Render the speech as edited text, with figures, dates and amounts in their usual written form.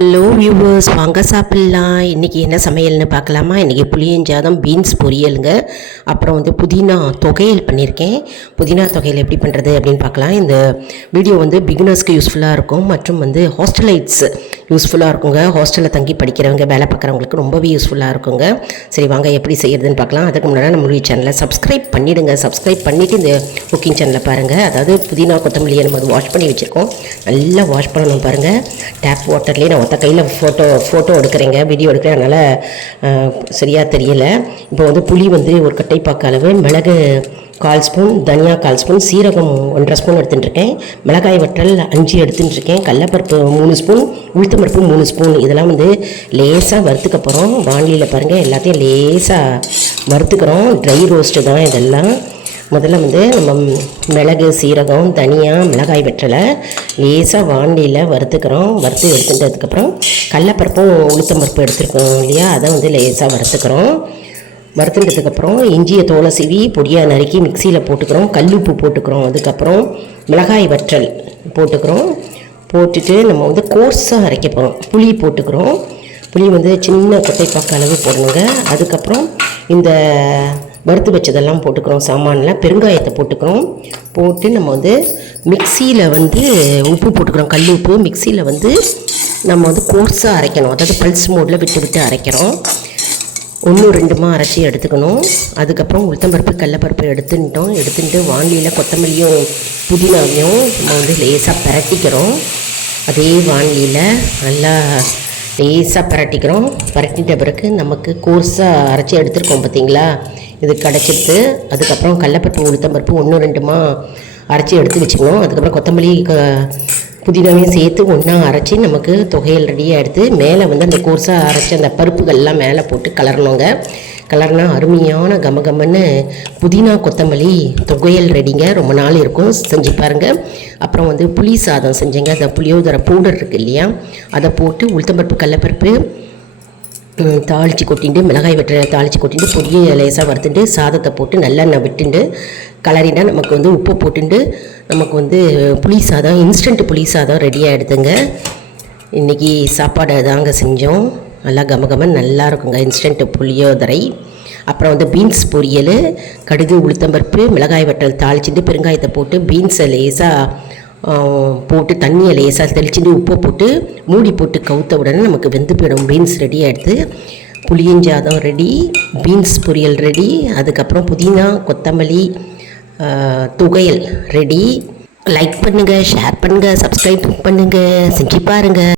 Hello viewers, வாங்க சாப்பிட்லாம். இன்றைக்கி என்ன சமையல்னு பார்க்கலாமா? இன்றைக்கி புளியஞ்சாதம், பீன்ஸ் பொரியலுங்க. அப்புறம் புதினா தொகையல் பண்ணியிருக்கேன். புதினா தொகையல் எப்படி பண்ணுறது அப்படின்னு பார்க்கலாம். இந்த வீடியோ பிகினர்ஸ்க்கு யூஸ்ஃபுல்லாக இருக்கும் மற்றும் ஹாஸ்டலைட்ஸ் யூஸ்ஃபுல்லாக இருக்குங்க. ஹாஸ்டலில் தங்கி படிக்கிறவங்க, வேலை பார்க்குறவங்களுக்கு ரொம்பவே யூஸ்ஃபுல்லாக இருக்குங்க. சரி, வாங்க எப்படி செய்கிறதுன்னு பார்க்கலாம். அதுக்கு முன்னாடி நம்மளுடைய சேனலை சப்ஸ்கிரைப் பண்ணிவிடுங்க. சப்ஸ்கிரைப் பண்ணிவிட்டு இந்த குக்கிங் சேனலை பாருங்கள். அதாவது புதினா கொத்தமல்லியை நம்ம வாஷ் பண்ணி வச்சுருக்கோம். நல்லா வாஷ் பண்ணணும் பாருங்கள். டேப் வாட்டர்லேயே நான் ஒத்த கையில் ஃபோட்டோ எடுக்கிறேங்க, வீடியோ எடுக்கிறேன், அதனால் சரியாக தெரியலை. இப்போ புளி ஒரு கட்டைப்பாக்கு அளவு, மிளகு 1/4 ஸ்பூன், தனியா 1/4 ஸ்பூன், சீரகம் 1.5 ஸ்பூன் எடுத்துட்டுருக்கேன், மிளகாய் வற்றல் 5 எடுத்துட்டுருக்கேன், கடலப்பருப்பு 3 ஸ்பூன், உளுத்தம்பருப்பு 3 ஸ்பூன். இதெல்லாம் லேசாக வறுத்துக்கப்புறம் வானிலையில் பாருங்கள், எல்லாத்தையும் லேசாக வறுத்துக்கிறோம். ட்ரை ரோஸ்ட்டு தான் இதெல்லாம். முதல்ல நம்ம மிளகு, சீரகம், தனியா, மிளகாய் வெற்றலை லேசாக வாண்டியில் வறுத்துக்கிறோம். வறுத்து எடுத்துட்டதுக்கப்புறம் கடலப்பருப்பும் உளுத்தம்பருப்பு எடுத்துருக்கோம் இல்லையா, அதை லேசாக வறுத்துக்கிறோம். வறுத்துட்டதுக்கப்புறம் இஞ்சியை தோலை சீவி பொடியாக நறுக்கி மிக்சியில் போட்டுக்கிறோம். கல்லுப்பு போட்டுக்கிறோம். அதுக்கப்புறம் மிளகாய் வற்றல் போட்டுக்கிறோம். போட்டுட்டு நம்ம கோர்ஸாக அரைக்க போகிறோம். புளி போட்டுக்கிறோம். புளி சின்ன கொட்டைப்பாக்கு அளவு போடணுங்க. அதுக்கப்புறம் இந்த வறுத்து வச்சதெல்லாம் போட்டுக்கிறோம். சாமானில் பெருங்காயத்தை போட்டுக்கிறோம். போட்டு நம்ம மிக்சியில் உப்பு போட்டுக்கிறோம். கல் உப்பு. மிக்சியில் நம்ம கோர்ஸாக அரைக்கணும். அதாவது பல்ஸ் மோடில் விட்டு விட்டு அரைக்கிறோம். 1-2 அரைச்சி எடுத்துக்கணும். அதுக்கப்புறம் உளுத்தம்பருப்பு, கடலப்பருப்பு எடுத்துட்டு வானிலையில் கொத்தமல்லியும் புதினாவையும் நம்ம லேசாக பரட்டிக்கிறோம். அதே வானிலையில் நல்லா லேசாக பரட்டிக்கிறோம். பரட்டிட்ட பிறகு நமக்கு கோர்ஸாக அரைச்சி எடுத்துருக்கோம் பார்த்தீங்களா, இது கிடச்சிட்டு அதுக்கப்புறம் கடலப்பருப்பு, உளுத்தம்பருப்பு 1-2 அரைச்சி எடுத்து வச்சுக்கணும். அதுக்கப்புறம் கொத்தமல்லி, புதினாவையும் சேர்த்து ஒன்றா அரைச்சி நமக்கு தொகையல் ரெடியாக எடுத்து மேலே அந்த கோர்ஸாக அரைச்சி அந்த பருப்புகள்லாம் மேலே போட்டு கலரணுங்க. கலர்னா அருமையான கமகமன்னு புதினா கொத்தமல்லி தொகையல் ரெடிங்க. ரொம்ப நாள் இருக்கும், செஞ்சு பாருங்கள். அப்புறம் புளி சாதம் செஞ்சேங்க. அந்த புளியோதரை பவுடர் இருக்குது இல்லையா, அதை போட்டு உளுத்தம்பருப்பு, கடலப்பருப்பு தாளித்து கொட்டிட்டு, மிளகாய் வெட்டை தாளித்து கொட்டிட்டு, பொடியை லேசாக வறுத்துட்டு, சாதத்தை போட்டு நல்லெண்ணெய் விட்டுண்டு கலரினா நமக்கு உப்பு போட்டுட்டு நமக்கு புளி சாதம், இன்ஸ்டன்ட் புளி சாதம் ரெடியாக எடுத்துங்க. இன்றைக்கி சாப்பாடு தாங்க செஞ்சோம். நல்லா கமகமன் நல்லா இருக்குங்க இன்ஸ்டன்ட் புளியோதரை. அப்புறம் பீன்ஸ் பொரியல், கடுகு, உளுத்தம்பருப்பு, மிளகாய் வற்றல் தாளிச்சுட்டு பெருங்காயத்தை போட்டு பீன்ஸை லேசாக போட்டு தண்ணியை லேசாக தெளிச்சுட்டு உப்பை போட்டு மூடி போட்டு கவுத்த உடனே நமக்கு வெந்து போயிடும். பீன்ஸ் ரெடியாக எடுத்து புளியஞ்சாதம் ரெடி, பீன்ஸ் பொரியல் ரெடி. அதுக்கப்புறம் புதினா கொத்தமல்லி தொகையல் ரெடி. லைக் பண்ணுங்கள், ஷேர் பண்ணுங்கள், சப்ஸ்கிரைப் பண்ணுங்கள், செஞ்சு பாருங்கள்.